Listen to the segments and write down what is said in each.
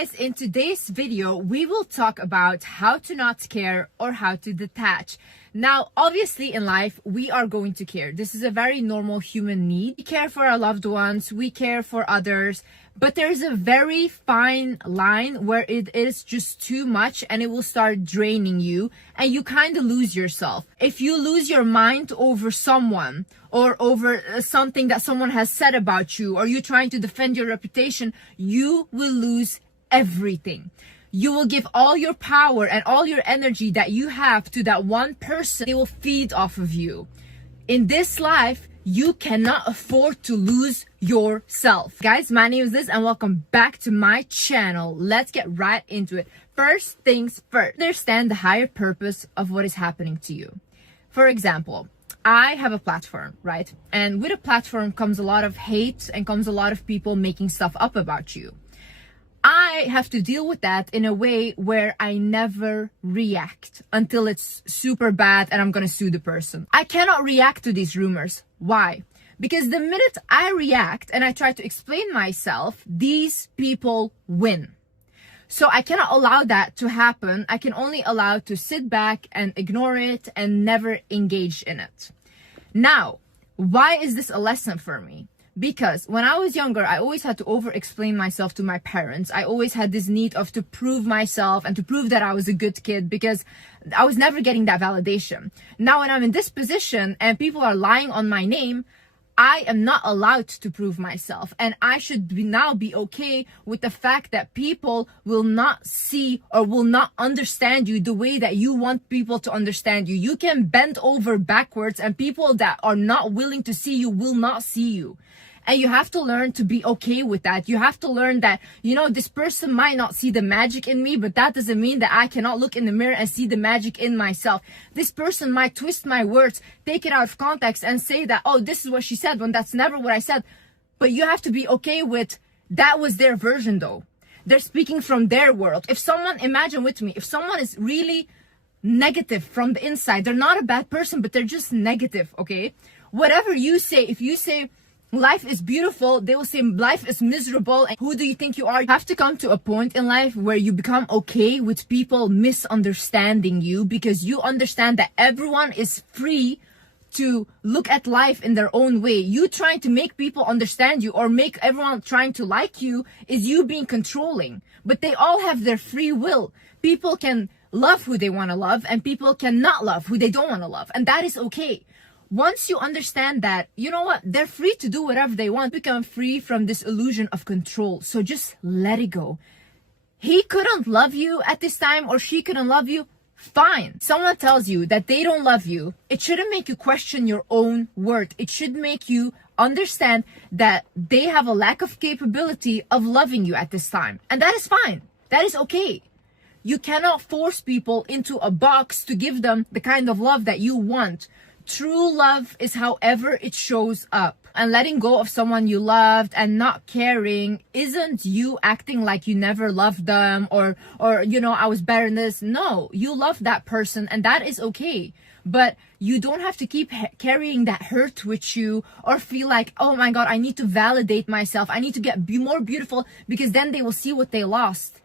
guys, in today's video, we will talk about how to not care or how to detach. Now, obviously in life, we are going to care. This is a very normal human need. We care for our loved ones, we care for others, but there's a very fine line where it is just too much and it will start draining you and you kind of lose yourself. If you lose your mind over someone or over something that someone has said about you, or you trying to defend your reputation, you will lose everything. You will give all your power and all your energy that you have to that one person. They will feed off of you. In this life, you cannot afford to lose yourself. Guys, my name is Liz and welcome back to my channel. Let's get right into it. First things first, understand the higher purpose of what is happening to you. For example, I have a platform, right? And with a platform comes a lot of hate and comes a lot of people making stuff up about you. I have to deal with that in a way where I never react until it's super bad and I'm gonna sue the person. I cannot react to these rumors. Why? Because the minute I react and I try to explain myself, these people win. So I cannot allow that to happen. I can only allow to sit back and ignore it and never engage in it. Now, why is this a lesson for me? Because when I was younger, I always had to over-explain myself to my parents. I always had this need of to prove myself and to prove that I was a good kid because I was never getting that validation. Now, when I'm in this position and people are lying on my name, I am not allowed to prove myself, and I should now be okay with the fact that people will not see or will not understand you the way that you want people to understand you. You can bend over backwards and people that are not willing to see you will not see you. And you have to learn to be okay with that. You have to learn that, you know, this person might not see the magic in me, but that doesn't mean that I cannot look in the mirror and see the magic in myself. This person might twist my words, take it out of context and say that, oh, this is what she said when that's never what I said. But you have to be okay with that was their version though. They're speaking from their world. If someone, imagine with me, if someone is really negative from the inside, they're not a bad person, but they're just negative, okay? Whatever you say, if you say, life is beautiful, they will say life is miserable and who do you think you are? You have to come to a point in life where you become okay with people misunderstanding you because you understand that everyone is free to look at life in their own way. You trying to make people understand you or make everyone trying to like you is you being controlling. But they all have their free will. People can love who they want to love and people cannot love who they don't want to love. And that is okay. Once you understand that, you know what, they're free to do whatever they want, become free from this illusion of control. So just let it go. He couldn't love you at this time or she couldn't love you, fine. Someone tells you that they don't love you, it shouldn't make you question your own worth. It should make you understand that they have a lack of capability of loving you at this time. And that is fine. That is okay. You cannot force people into a box to give them the kind of love that you want. True love is however it shows up. And letting go of someone you loved and not caring isn't you acting like you never loved them or you know, I was better than this. No, you love that person and that is okay. But you don't have to keep carrying that hurt with you or feel like, oh my God, I need to validate myself. I need to be more beautiful because then they will see what they lost.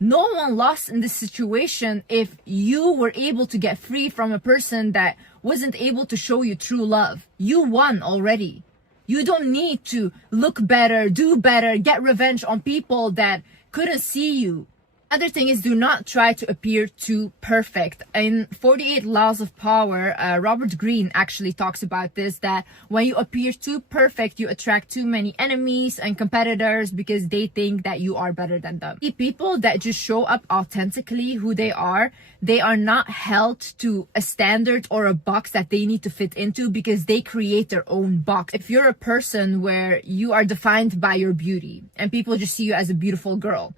No one lost in this situation if you were able to get free from a person that wasn't able to show you true love. You won already. You don't need to look better, do better, get revenge on people that couldn't see you. Other thing is, do not try to appear too perfect. In 48 Laws of Power, Robert Greene actually talks about this, that when you appear too perfect, you attract too many enemies and competitors because they think that you are better than them. The people that just show up authentically who they are not held to a standard or a box that they need to fit into because they create their own box. If you're a person where you are defined by your beauty and people just see you as a beautiful girl,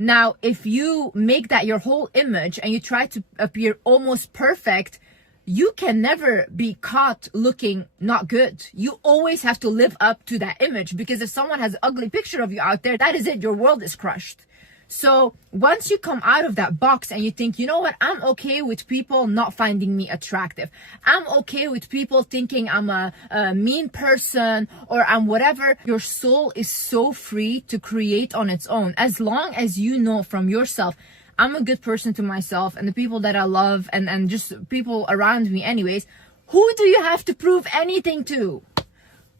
now, if you make that your whole image and you try to appear almost perfect, you can never be caught looking not good. You always have to live up to that image because if someone has an ugly picture of you out there, that is it. Your world is crushed. So once you come out of that box and you think, you know what, I'm okay with people not finding me attractive. I'm okay with people thinking I'm a mean person or I'm whatever. Your soul is so free to create on its own. As long as you know from yourself, I'm a good person to myself and the people that I love and just people around me anyways, who do you have to prove anything to?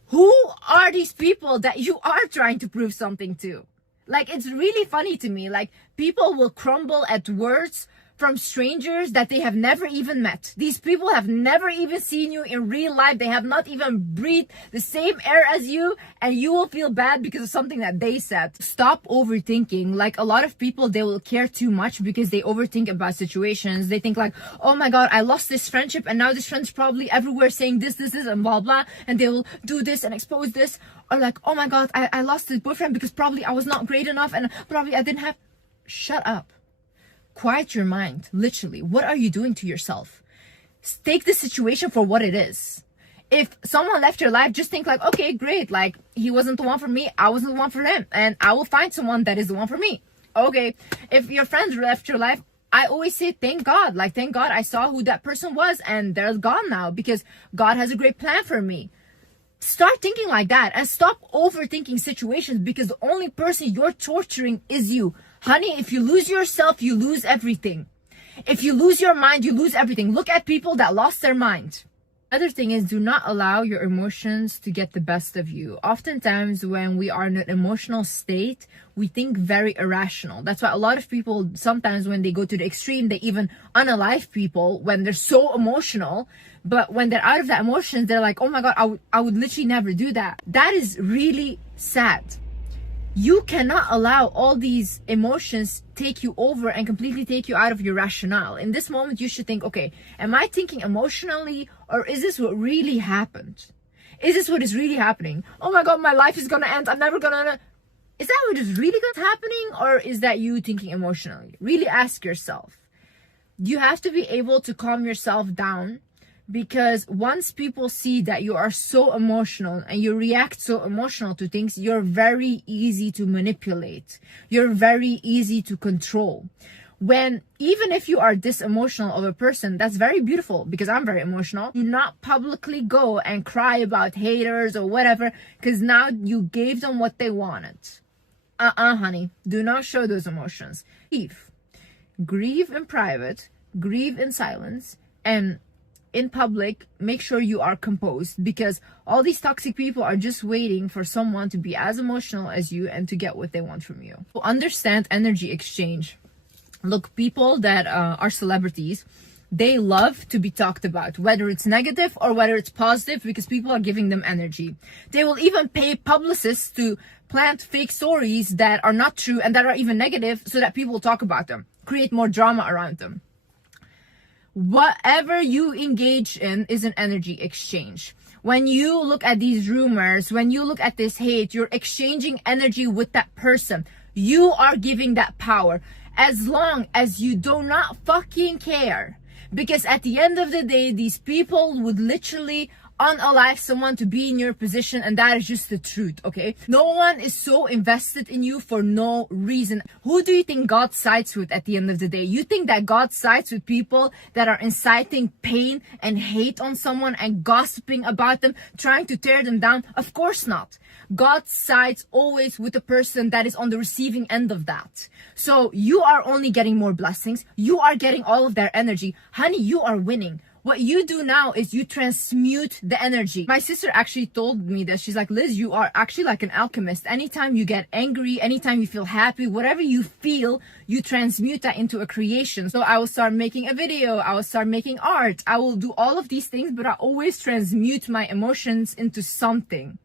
Who are these people that you are trying to prove something to? Like, it's really funny to me. Like, people will crumble at words from strangers that they have never even met. These people have never even seen you in real life. They have not even breathed the same air as you, and you will feel bad because of something that they said. Stop overthinking. Like, a lot of people, they will care too much because they overthink about situations. They think like, oh my God, I lost this friendship and now this friend's probably everywhere saying this and blah, blah. And they will do this and expose this. Or like, oh my God, I lost this boyfriend because probably I was not great enough and probably I didn't have... Shut up. Quiet your mind. Literally, what are you doing to yourself? Take the situation for what it is. If someone left your life, just think like, okay, great. Like, he wasn't the one for me. I wasn't the one for him. And I will find someone that is the one for me. Okay. If your friends left your life, I always say, thank God. Like, thank God I saw who that person was and they're gone now because God has a great plan for me. Start thinking like that and stop overthinking situations because the only person you're torturing is you. Honey, if you lose yourself, you lose everything. If you lose your mind, you lose everything. Look at people that lost their mind. Other thing is, do not allow your emotions to get the best of you. Oftentimes, when we are in an emotional state, we think very irrational. That's why a lot of people, sometimes when they go to the extreme, they even unalive people when they're so emotional. But when they're out of that emotions, they're like, oh my God, I would literally never do that. That is really sad. You cannot allow all these emotions take you over and completely take you out of your rationale. In this moment, you should think, okay, am I thinking emotionally or is this what really happened? Is this what is really happening? Oh my God, my life is gonna end. I'm never gonna... Is that what is really happening or is that you thinking emotionally? Really ask yourself. You have to be able to calm yourself down. Because once people see that you are so emotional and you react so emotional to things, you're very easy to manipulate. You're very easy to control. When, even if you are this emotional of a person, that's very beautiful because I'm very emotional. Do not publicly go and cry about haters or whatever because now you gave them what they wanted. Honey, do not show those emotions. Grieve in private, grieve in silence, and in public, make sure you are composed because all these toxic people are just waiting for someone to be as emotional as you and to get what they want from you. So understand energy exchange. Look, people that are celebrities, they love to be talked about, whether it's negative or whether it's positive, because people are giving them energy. They will even pay publicists to plant fake stories that are not true and that are even negative so that people will talk about them, create more drama around them. Whatever you engage in is an energy exchange. When you look at these rumors, when you look at this hate, you're exchanging energy with that person. You are giving that power. As long as you do not fucking care. Because at the end of the day, these people would literally unalive someone to be in your position, and that is just the truth, okay? No one is so invested in you for no reason. Who do you think God sides with at the end of the day? You think that God sides with people that are inciting pain and hate on someone and gossiping about them, trying to tear them down? Of course not. God sides always with the person that is on the receiving end of that. So you are only getting more blessings. You are getting all of their energy. Honey, you are winning. What you do now is you transmute the energy. My sister actually told me that. She's like, Liz, you are actually like an alchemist. Anytime you get angry, anytime you feel happy, whatever you feel, you transmute that into a creation. So I will start making a video. I will start making art. I will do all of these things, but I always transmute my emotions into something.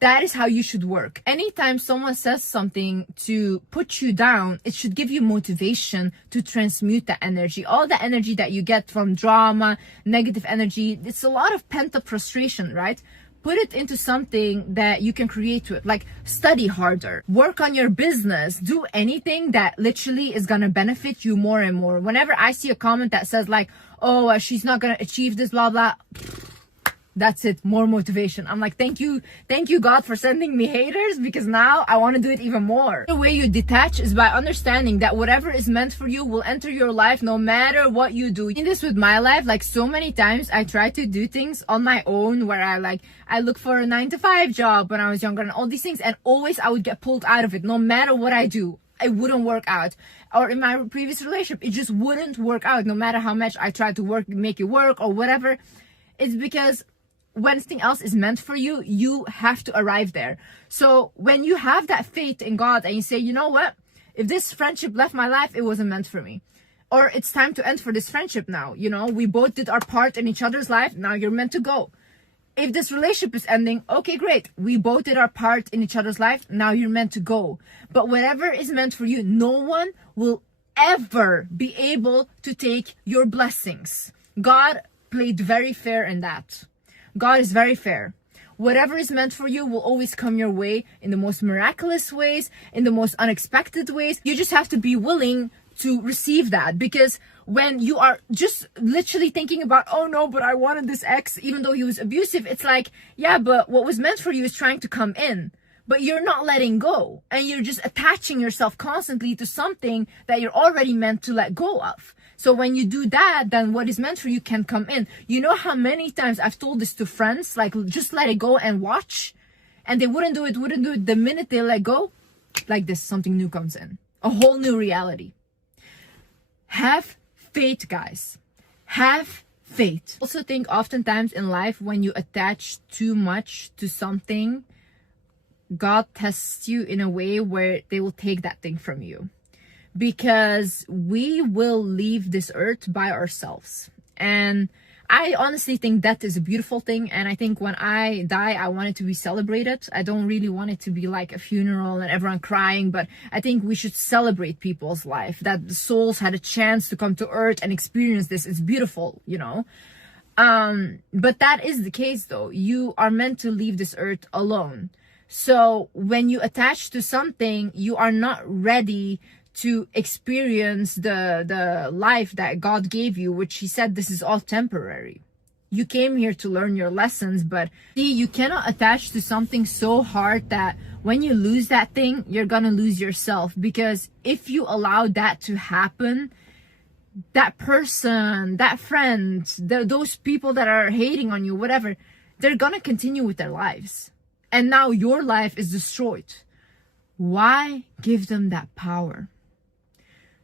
That is how you should work. Anytime someone says something to put you down, it should give you motivation to transmute that energy. All the energy that you get from drama, negative energy, it's a lot of pent-up frustration, right? Put it into something that you can create with, like study harder, work on your business, do anything that literally is gonna benefit you more and more. Whenever I see a comment that says like, oh, she's not gonna achieve this, blah, blah, That's it, more motivation. I'm like, thank you God for sending me haters, because now I want to do it even more. The way you detach is by understanding that whatever is meant for you will enter your life no matter what you do. In this with my life, like so many times I try to do things on my own, where I look for a 9-to-5 job when I was younger and all these things, and always I would get pulled out of it. No matter what I do, it wouldn't work out. Or in my previous relationship, it just wouldn't work out, no matter how much I tried to make it work or whatever. It's because when something else is meant for you, you have to arrive there. So when you have that faith in God and you say, you know what, if this friendship left my life, it wasn't meant for me, or it's time to end for this friendship now, you know, we both did our part in each other's life, now you're meant to go. If this relationship is ending, okay, great, we both did our part in each other's life, now you're meant to go. But whatever is meant for you, no one will ever be able to take your blessings. God played very fair in that. God is very fair. Whatever is meant for you will always come your way in the most miraculous ways, in the most unexpected ways. You just have to be willing to receive that, because when you are just literally thinking about, oh no, but I wanted this ex even though he was abusive, it's like, yeah, but what was meant for you is trying to come in, but you're not letting go, and you're just attaching yourself constantly to something that you're already meant to let go of. So when you do that, then what is meant for you can come in. You know how many times I've told this to friends, like, just let it go and watch, and they wouldn't do it. The minute they let go, like this, something new comes in, a whole new reality. Have faith, guys. Have faith. I also think oftentimes in life, when you attach too much to something, God tests you in a way where they will take that thing from you, because we will leave this earth by ourselves. And I honestly think that is a beautiful thing, and I think when I die, I want it to be celebrated. I don't really want it to be like a funeral and everyone crying, but I think we should celebrate people's life, that the souls had a chance to come to earth and experience this. It's beautiful, you know. But that is the case though. You are meant to leave this earth alone. So when you attach to something, you are not ready to experience the life that God gave you, which he said this is all temporary. You came here to learn your lessons, but see, you cannot attach to something so hard that when you lose that thing, you're gonna lose yourself. Because if you allow that to happen, that person, that friend, those people that are hating on you, whatever, they're gonna continue with their lives. And now your life is destroyed. Why give them that power?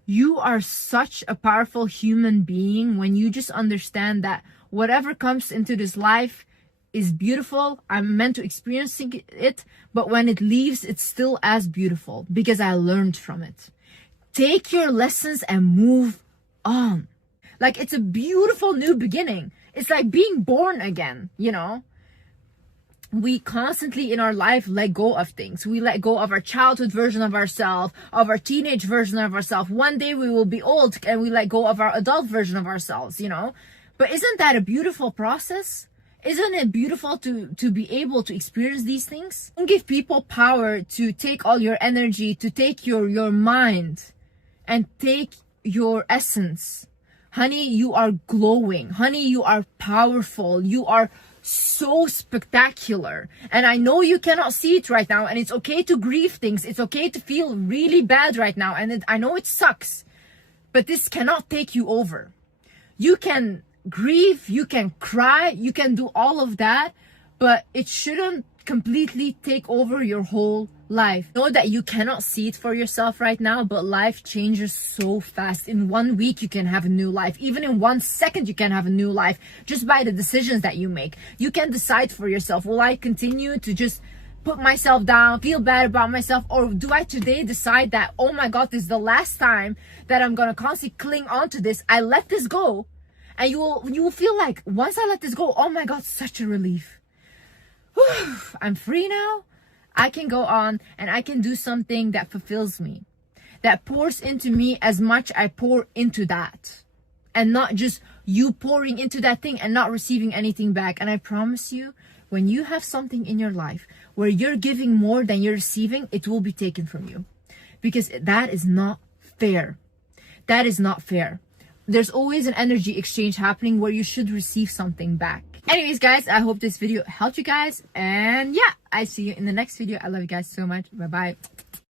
You are such a powerful human being when you just understand that whatever comes into this life is beautiful. I'm meant to experience it, but when it leaves, it's still as beautiful because I learned from it. Take your lessons and move on. Like, it's a beautiful new beginning. It's like being born again, you know? We constantly in our life let go of things. We let go of our childhood version of ourselves, of our teenage version of ourselves. One day we will be old and we let go of our adult version of ourselves, you know? But isn't that a beautiful process? Isn't it beautiful to be able to experience these things? Don't give people power to take all your energy, to take your mind and take your essence. Honey, you are glowing. Honey, you are powerful. You are so spectacular, and I know you cannot see it right now, and it's okay to grieve things. It's okay to feel really bad right now, and I know it sucks, but this cannot take you over. You can grieve, you can cry, you can do all of that, but it shouldn't completely take over your whole life. Know that you cannot see it for yourself right now, but life changes so fast. In 1 week, you can have a new life. Even in 1 second, you can have a new life just by the decisions that you make. You can decide for yourself, will I continue to just put myself down, feel bad about myself, or do I today decide that, oh my God, this is the last time that I'm gonna constantly cling on to this. I let this go, and you will feel like, once I let this go, oh my God, such a relief. Whew, I'm free now. I can go on and I can do something that fulfills me, that pours into me as much I pour into that, and not just you pouring into that thing and not receiving anything back. And I promise you, when you have something in your life where you're giving more than you're receiving, it will be taken from you, because that is not fair. That is not fair. There's always an energy exchange happening where you should receive something back. Anyways, guys, I hope this video helped you guys. And yeah, I see you in the next video. I love you guys so much. Bye bye.